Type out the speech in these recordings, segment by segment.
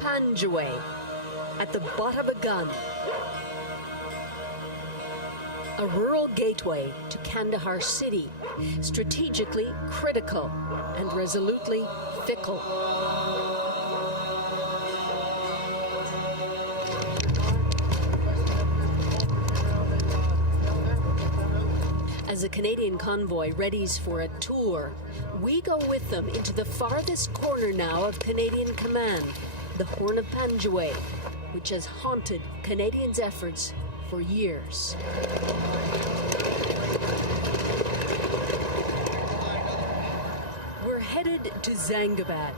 Panjwai, at the butt of a gun. A rural gateway to Kandahar city, strategically critical and resolutely fickle. As a Canadian convoy readies for a tour, we go with them into the farthest corner now of Canadian command, the Horn of Panjwai, which has haunted Canadians' efforts for years. We're headed to Zangabad.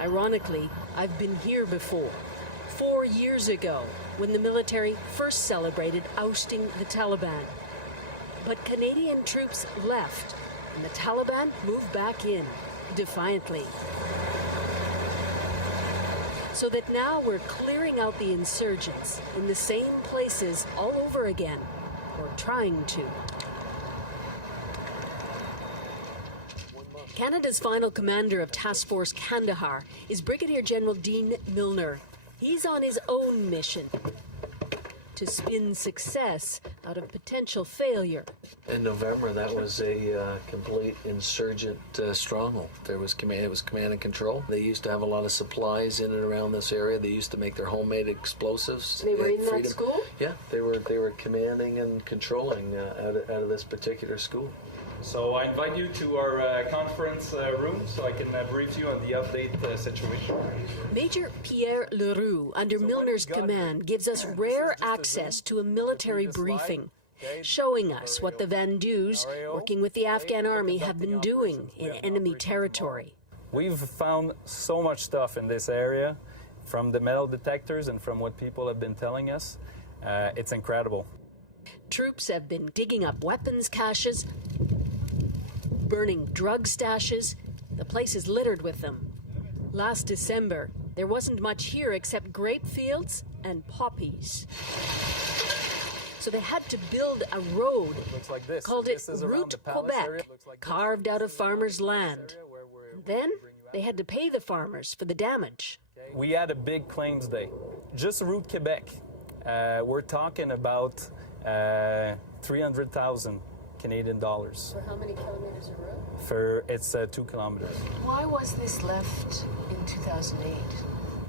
Ironically, I've been here before, 4 years ago, when the military first celebrated ousting the Taliban. But Canadian troops left, and the Taliban moved back in, defiantly. So that now we're clearing out the insurgents in the same places all over again, or trying to. Canada's final commander of Task Force Kandahar is Brigadier General Dean Milner. He's on his own mission to spin success out of potential failure. In November, that was a complete insurgent stronghold. It was command and control. They used to have a lot of supplies in and around this area. They used to make their homemade explosives. They were in that school? Yeah, they were commanding and controlling out of this particular school. So I invite you to our conference room so I can brief you on the update situation. Major Pierre Leroux, under Milner's command, gives us rare access to a military briefing, showing us what the Vandus, working with the Afghan army, have been doing in enemy territory. We've found so much stuff in this area, from the metal detectors and from what people have been telling us. It's incredible. Troops have been digging up weapons caches, burning drug stashes. The place is littered with them. Last December, there wasn't much here except grape fields and poppies. So they had to build a road, called it Route Quebec, carved out of farmers' land. Then they had to pay the farmers for the damage. We had a big claims day. Just Route Quebec, we're talking about 300,000 Canadian dollars. For how many kilometers of road? It's 2 kilometers. Why was this left in 2008?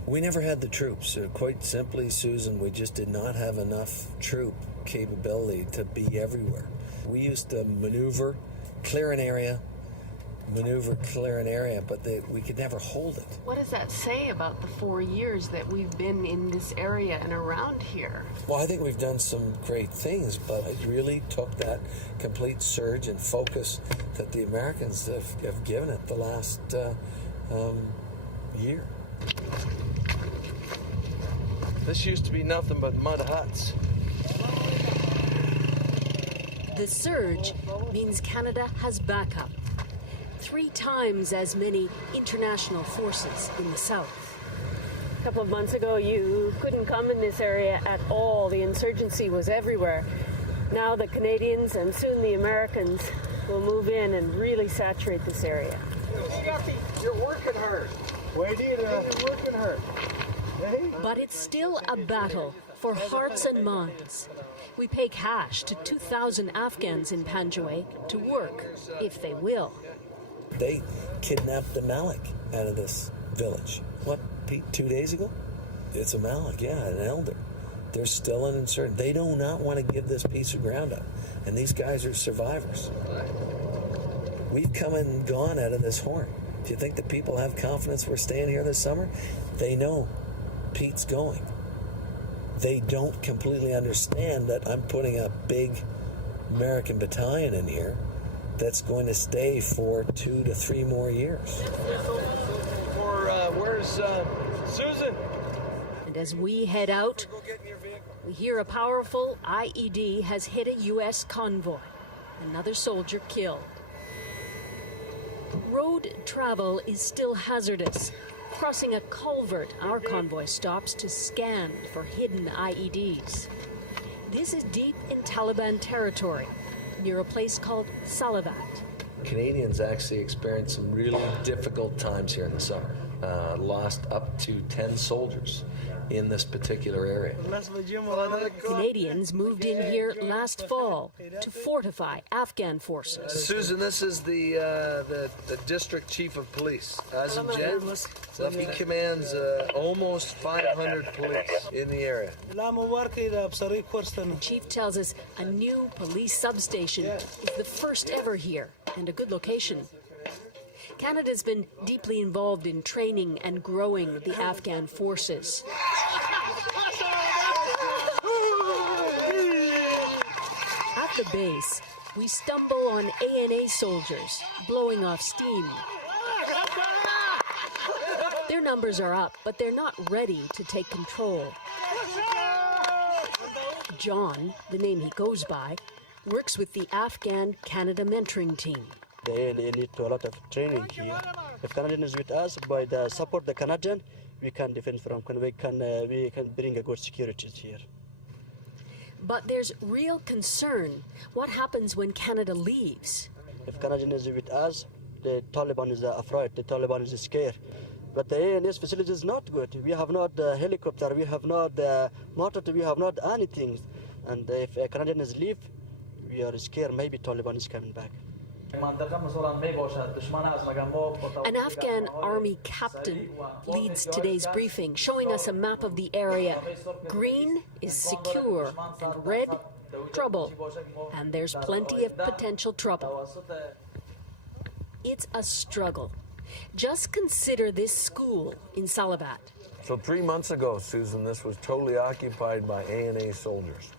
We never had the troops. Quite simply, Susan, we just did not have enough troop capability to be everywhere. We used to maneuver, clear an area, but we could never hold it. What does that say about the 4 years that we've been in this area and around here? Well, I think we've done some great things, but it really took that complete surge and focus that the Americans have given it the last year. This used to be nothing but mud huts. The surge means Canada has backup. 3 times as many international forces in the south. A couple of months ago, you couldn't come in this area at all. The insurgency was everywhere. Now the Canadians and soon the Americans will move in and really saturate this area. You're working hard. You're working hard. But it's still a battle for hearts and minds. We pay cash to 2,000 Afghans in Panjwai to work, if they will. They kidnapped the Malik out of this village. What, Pete, 2 days ago? It's a Malik, yeah, an elder. They're still an insurgent. They do not want to give this piece of ground up. And these guys are survivors. We've come and gone out of this horn. Do you think the people have confidence we're staying here this summer? They know Pete's going. They don't completely understand that I'm putting a big American battalion in here that's going to stay for 2 to 3 more years. Where's Susan? And as we head out, we hear a powerful IED has hit a U.S. convoy. Another soldier killed. Road travel is still hazardous. Crossing a culvert, our convoy stops to scan for hidden IEDs. This is deep in Taliban territory, near a place called Salavat. Canadians actually experience some really difficult times here in the summer. lost up to 10 soldiers in this particular area. Canadians moved in here last fall to fortify Afghan forces. Susan, this is the district chief of police, Azim Jen. He commands almost 500 police in the area. The chief tells us a new police substation is the first ever here and a good location. Canada's been deeply involved in training and growing the Afghan forces. At the base, we stumble on ANA soldiers blowing off steam. Their numbers are up, but they're not ready to take control. John, the name he goes by, works with the Afghan Canada mentoring team. They lead to a lot of training here. If Canadian is with us, by the support the Canadian, we can defend from, we can bring a good security here. But there's real concern. What happens when Canada leaves? If Canadian is with us, the Taliban is afraid, the Taliban is scared. But the ANS facility is not good. We have not helicopter, we have not motor, we have not anything. And if Canadians leave, we are scared maybe Taliban is coming back. An Afghan army captain leads today's briefing, showing us a map of the area. Green is secure, and red, trouble. And there's plenty of potential trouble. It's a struggle. Just consider this school in Salavat. So 3 months ago, Susan, this was totally occupied by ANA soldiers.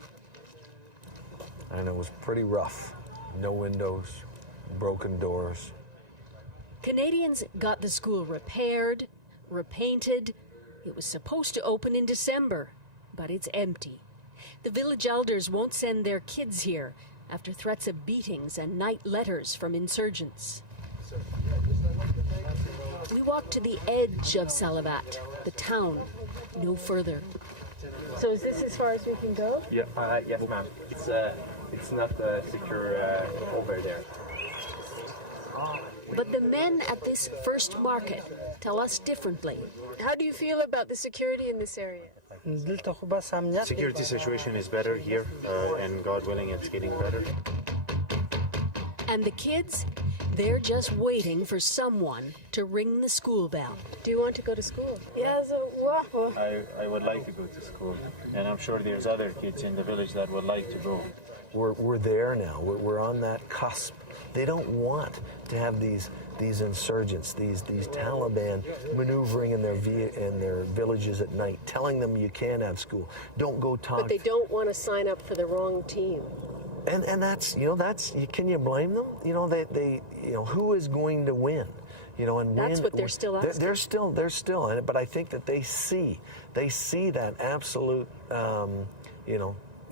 And it was pretty rough. No windows, broken doors. Canadians got the school repaired, repainted. It was supposed to open in December, but it's empty. The village elders won't send their kids here after threats of beatings and night letters from insurgents. We walk to the edge of Salavat, the town, no further. So is this as far as we can go? Yeah, yes, ma'am. It's not secure over there. But the men at this first market tell us differently. How do you feel about the security in this area? Security situation is better here, and God willing, it's getting better. And the kids? They're just waiting for someone to ring the school bell. Do you want to go to school? I would like to go to school, and I'm sure there's other kids in the village that would like to go. We're there now. We're on that cusp. They don't want to have these insurgents, these Taliban maneuvering in their villages at night, telling them you can't have school. Don't go talk. But they don't want to sign up for the wrong team. And that's can you blame them? They who is going to win? And that's what they're still asking. They're still in it, but I think that they see that absolute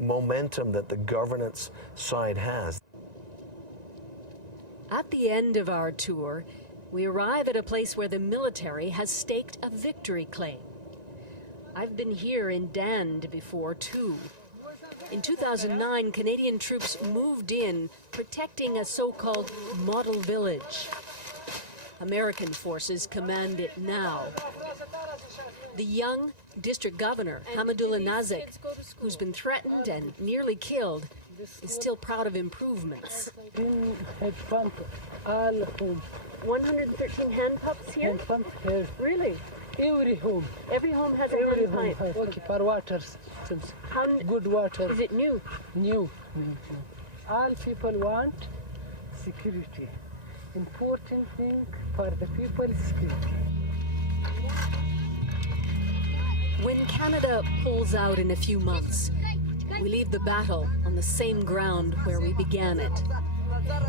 momentum that the governance side has. At the end of our tour, we arrive at a place where the military has staked a victory claim. I've been here in Dand before, too. In 2009, Canadian troops moved in, protecting a so-called model village. American forces command it now. The young district governor, Hamidullah Nazik, who's been threatened and nearly killed, is still proud of improvements. 113 hand pumps here? Hand pump here. Really? Every home. Every home has a hand pipe. Okay, for water. Good water. Is it new? New. All people want security. Important thing for the people is security. When Canada pulls out in a few months, we leave the battle on the same ground where we began it.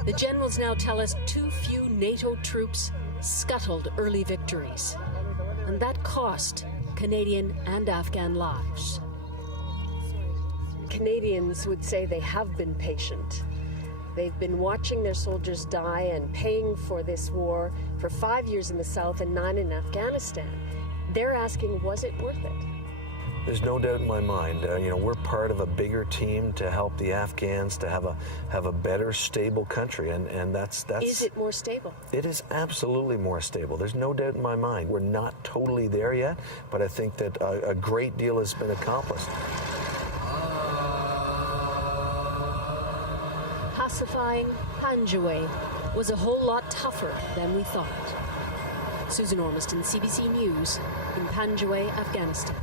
The generals now tell us too few NATO troops scuttled early victories. And that cost Canadian and Afghan lives. Canadians would say they have been patient. They've been watching their soldiers die and paying for this war for 5 years in the South and 9 in Afghanistan. They're asking, was it worth it? There's no doubt in my mind. We're part of a bigger team to help the Afghans to have a better, stable country, and that's. Is it more stable? It is absolutely more stable. There's no doubt in my mind. We're not totally there yet, but I think that a great deal has been accomplished. Pacifying Panjwai was a whole lot tougher than we thought. Susan Ormiston, CBC News, in Panjwai, Afghanistan.